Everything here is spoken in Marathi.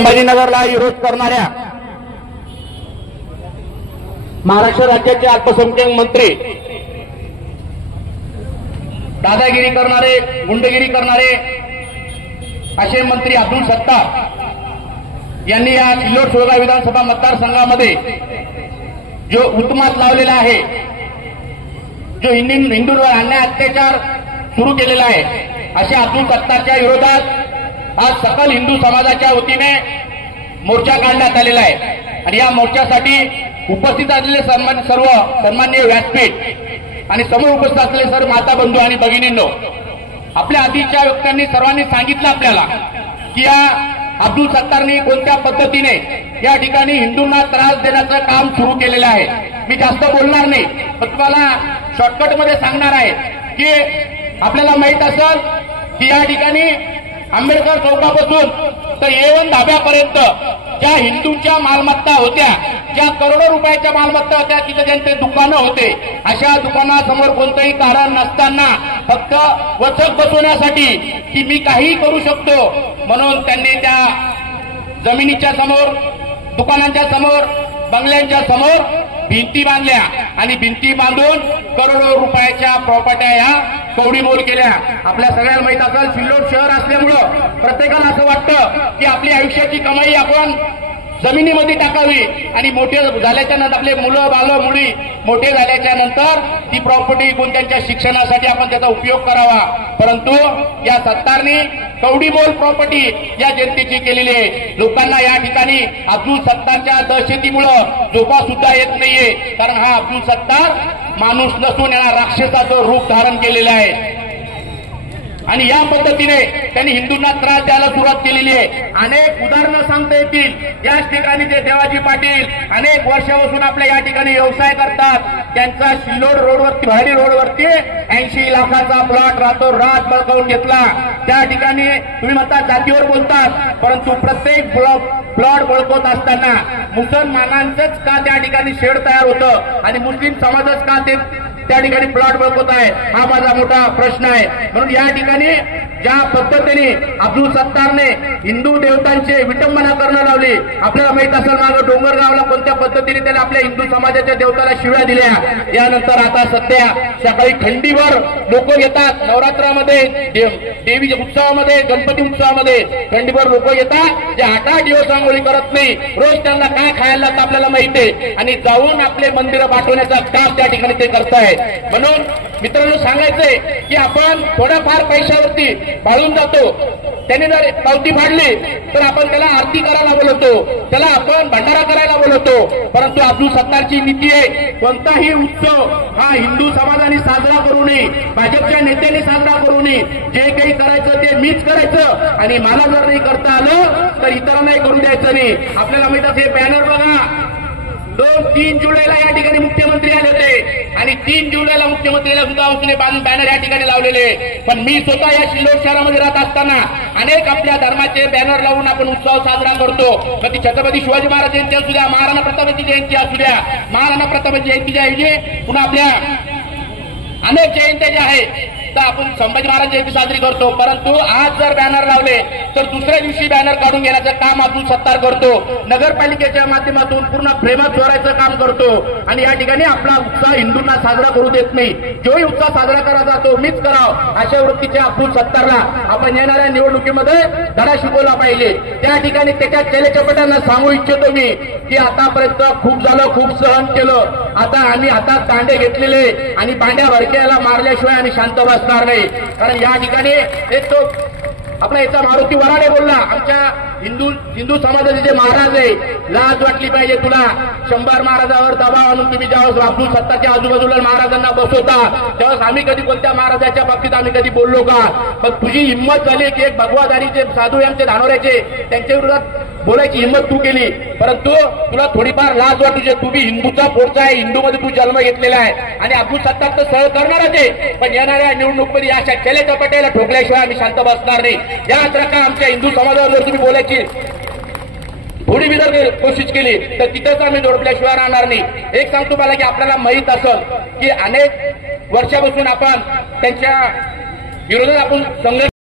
संभाजीनगरला विरोध करणाऱ्या महाराष्ट्र राज्याचे अल्पसंख्याक मंत्री, दादागिरी करणारे, गुंडगिरी करणारे असे मंत्री अब्दुल सत्तार यांनी या सिल्लोड सोयगाव विधानसभा मतदारसंघामध्ये जो उत्मास लावलेला आहे, जो हिंदूंवर अन्याय अत्याचार सुरू केलेला आहे, अशा अब्दुल सत्तारच्या विरोधात आज सकल हिंदू समाजाच्या वतीने मोर्चा काढण्यात आलेला आहे। आणि या मोर्चासाठी उपस्थित असलेले सर्व सन्माननीय व्यासपीठ आणि समोर उपस्थित असलेले सर्व माता बंधू आणि भगिनींनो, आपल्या आधीच्या वक्त्यांनी सर्वांनी सांगितलं आपल्याला की या अब्दुल सत्तारनी कोणत्या पद्धतीने या ठिकाणी हिंदूंना त्रास देण्याचं काम सुरू केलेलं आहे। मी जास्त बोलणार नाही, पण तुम्हाला शॉर्टकटमध्ये सांगणार आहे की आपल्याला माहित असेल की या ठिकाणी आंबेडकर चौकापासून तर A1 धाब्यापर्यंत ज्या हिंदूंच्या मालमत्ता होत्या, ज्या करोडो रुपयाच्या मालमत्ता होत्या, तिथे ज्यांचे दुकानं होते, अशा दुकानासमोर कोणतंही कारण नसताना फक्त वचक बसवण्यासाठी की मी काही करू शकतो म्हणून त्यांनी त्या जमिनीच्या समोर, दुकानांच्या समोर, बंगल्यांच्या समोर भिंती बांधल्या आणि भिंती बांधून करोडो रुपयाच्या प्रॉपर्ट्या या कवडीमोल केल्या। आपल्या सगळ्यांना माहित असेल, सिल्लोड शहर असल्यामुळं प्रत्येकाला असं वाटतं की आपली आयुष्याची कमाई आपण जमिनीमध्ये टाकावी आणि मोठे झाल्याच्या नंतर आपले मुलं बालं मुली मोठे झाल्याच्या नंतर ती प्रॉपर्टी विकून त्यांच्या शिक्षणासाठी आपण त्याचा उपयोग करावा। परंतु या सत्तारने कवडीमोल प्रॉपर्टी या जनतेची केलेली आहे। लोकांना या ठिकाणी अब्दुल सत्तारच्या दहशतीमुळं झोपा सुद्धा येत नाहीये, कारण हा अब्दुल सत्तार माणूस नसून याला राक्षसाचं रूप धारण केलेलं आहे आणि या पद्धतीने त्यांनी हिंदूंना त्रास द्यायला सुरुवात केलेली आहे। अनेक उदाहरणं सांगता येतील। याच ठिकाणी ते देवाजी पाटील अनेक वर्षापासून आपल्या या ठिकाणी व्यवसाय करतात, त्यांचा सिल्लोड रोडवरती, भारी रोडवरती 80 लाखाचा प्लॉट रातोरात बळकावून घेतला। त्या ठिकाणी तुम्ही म्हणता जातीवर बोलतात, परंतु प्रत्येक प्लॉट बळकवत असताना मुसलमानांचंच का त्या ठिकाणी शेड तयार होतं आणि मुस्लिम समाजच का ते त्या ठिकाणी प्लॉट बळकवत आहे, हा माझा मोठा प्रश्न आहे। म्हणून या ठिकाणी ज्या पद्धतीने अब्दुल सत्तारने हिंदू देवतांचे विटंबना करणं लावली, आपल्याला माहित असेल मागं डोंगरगावला कोणत्या पद्धतीने त्याने आपल्या हिंदू समाजाच्या देवताला शिव्या दिल्या। यानंतर आता सध्या सकाळी खंडीवर लोक येतात, नवरात्रामध्ये, देवी उत्सवामध्ये, गणपती उत्सवामध्ये खंडीवर लोक येतात, जे 8 दिवस आंघोळी करत नाही, रोज त्यांना काय खायला लागतं आपल्याला माहिती आहे, आणि जाऊन आपले मंदिरं पाठवण्याचा काम त्या ठिकाणी ते करतायत। म्हणून मित्रांनो सांगायचंय की आपण थोड्याफार पैशावरती पाळून जातो, त्याने जर पावती फाडली तर आपण त्याला आरती करायला बोलवतो, त्याला आपण भंडारा करायला बोलवतो, परंतु अब्दुल सत्तारची नीती आहे कोणताही उत्सव हा हिंदू समाजाने साजरा करू नये, भाजपच्या नेत्यांनी साजरा करू नये, जे काही करायचं ते मीच करायचं आणि मला जर नाही करता आलं तर इतरांनाही करू द्यायचं नाही। आपल्याला माहित असेल बॅनर बघा, 2-3 जुलैला या ठिकाणी मुख्यमंत्री आले होते आणि 3 जुलैला मुख्यमंत्रीला सुद्धा औषधे बांधून बॅनर या ठिकाणी लावलेले। पण मी स्वतः या सिल्लोड शहरामध्ये राहत असताना अनेक आपल्या धर्माचे बॅनर लावून आपण उत्सव साजरा करतो। कधी छत्रपती शिवाजी महाराज जयंती असू द्या, महाराणा प्रतापची जयंती असू द्या, महाराणा प्रतापची जयंतीच्या ऐवजी पुन्हा आपल्या अनेक जयंत्या ज्या आहेत तर आपण संभाजी महाराज जयंती साजरी करतो, परंतु आज जर बॅनर लावले तर दुसऱ्या दिवशी बॅनर काढून घेण्याचं काम अब्दुल सत्तार करतो, नगरपालिकेच्या माध्यमातून पूर्ण प्रेमात जोरायचं काम करतो आणि या ठिकाणी आपला उत्साह हिंदूंना साजरा करू देत नाही। जोही उत्साह साजरा करायचा तो मीच कराव अशा वृत्तीच्या अब्दुल सत्तारला आपण येणाऱ्या निवडणुकीमध्ये धडा शिकवला पाहिजे। त्या ठिकाणी त्याच्या चेलेचपटांना सांगू इच्छितो मी की आतापर्यंत खूप झालं, खूप सहन केलं, आता आम्ही हातात दांडे घेतलेले आणि बांड्या भरक्याला मारल्याशिवाय आम्ही शांत बसणार नाही। कारण या ठिकाणी एक तो आपला याचा मारुती वराडे बोलला, आमच्या हिंदू समाजाचे जे महाराज आहे, लाज वाटली पाहिजे तुला, 100 महाराजावर दबाव आणून तुम्ही ज्यावेळेस अब्दुल सत्तारच्या आजूबाजूला महाराजांना बसवता त्यावेळेस आम्ही कधी कोणत्या महाराजाच्या बाबतीत आम्ही कधी बोललो का? पण तुझी हिंमत झाली की एक भगवादारीचे साधू यांचे धानोऱ्याचे त्यांच्या विरोधात बोलायची हिंमत तू केली, परंतु तुला थोडीफार लाज वाटू, तू बी हिंदूचा पोटचा आहे, हिंदूमध्ये तू जन्म घेतलेला आहे आणि अब्दुल सत्तार तर सहळ करणारच आहे, पण येणाऱ्या निवडणुकीमध्ये अशा चेलेच्या पटेला ठोकल्याशिवाय आम्ही शांत बसणार नाही। याच रका आमच्या हिंदू समाजावर जर तुम्ही बोलायची थोडी बी जर कोशिश केली तर तिथंच आम्ही जोडल्याशिवाय राहणार नाही। एक सांगतो मला की आपल्याला माहित असेल की अनेक वर्षापासून आपण त्यांच्या विरोधात आपण संघर्ष